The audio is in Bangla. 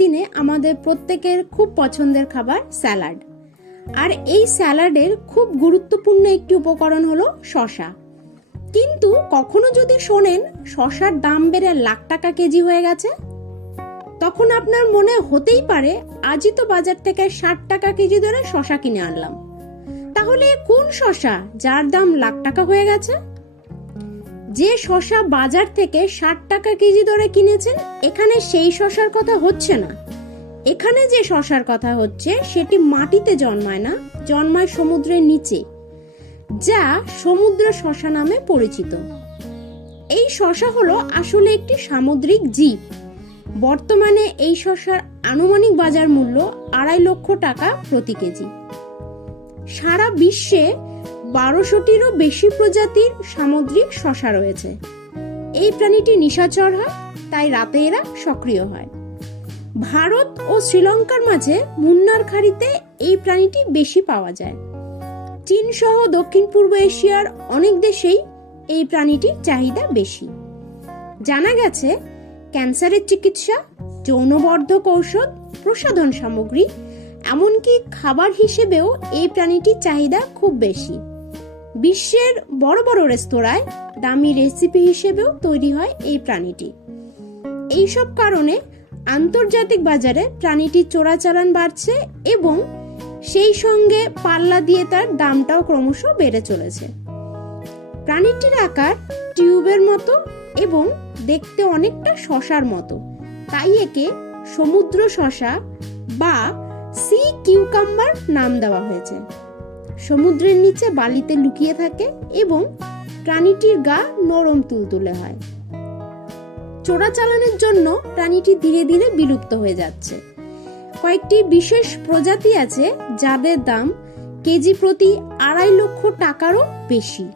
দিনে আমাদের প্রত্যেকের খুব পছন্দের খাবার স্যালাড। আর এই স্যালাডের খুব গুরুত্বপূর্ণ একটি উপকরণ হলো শসা। কিন্তু কখনো যদি শোনেন শসার দাম বেড়ে লাখ টাকা কেজি হয়ে গেছে, তখন আপনার মনে হতেই পারে আজই তো বাজার থেকে 60 টাকা কেজি দরে শসা কিনে আনলাম। তাহলে কোন শসা যার দাম লাখ টাকা হয়ে গেছে? যে শসা বাজার থেকে 60 টাকা কেজি দরে কিনেছেন, এখানে সেই শসার কথা হচ্ছে না। এখানে যে শসার কথা হচ্ছে সেটি মাটিতে জন্মায় না, জন্মায় সমুদ্রের নিচে, যা সমুদ্র শসা নামে পরিচিত। এই শসা হলো আসলে একটি সামুদ্রিক জীব। বর্তমানে এই শসার আনুমানিক বাজার মূল্য 2.5 লক্ষ টাকা প্রতি কেজি। সারা বিশ্বে 1200টিরও বেশি প্রজাতির সামুদ্রিক শসা রয়েছে। এই প্রাণীটি নিশাচর হয়, তাই রাতে এরা সক্রিয় হয়। ভারত ও শ্রীলঙ্কার মাঝে মুন্নার খাড়িতে এই প্রাণীটি বেশি পাওয়া যায়। চীন সহ দক্ষিণ পূর্ব এশিয়ার অনেক দেশেই এই প্রাণীটির চাহিদা বেশি। জানা গেছে ক্যান্সারের চিকিৎসা, যৌনবর্ধক ঔষধ, প্রসাধন সামগ্রী, এমনকি খাবার হিসেবেও এই প্রাণীটির চাহিদা খুব বেশি। বিশ্বের বড় বড় রেস্তোরাঁয় দামি রেসিপি হিসেবেও তৈরি হয় এই প্রাণীটি। এইসব কারণে আন্তর্জাতিক বাজারে প্রাণীটির চোরাচালান বাড়ছে এবং সেই সঙ্গে পাল্লা দিয়ে তার দামটাও ক্রমশ বেড়ে চলেছে। প্রাণীটির আকার টিউবের মতো এবং দেখতে অনেকটা শসার মতো, তাই একে সমুদ্র শসা বা সি কিউকাম্বার নাম দেওয়া হয়েছে। সমুদ্রের নিচে বালিতে লুকিয়ে থাকে এবং প্রাণীটির গা নরম তুলতুলে হয়। চোরাচালানের জন্য প্রাণীটি ধীরে ধীরে বিলুপ্ত হয়ে যাচ্ছে। কয়েকটি বিশেষ প্রজাতি আছে যাদের দাম কেজি প্রতি 2.5 লক্ষ টাকারও বেশি।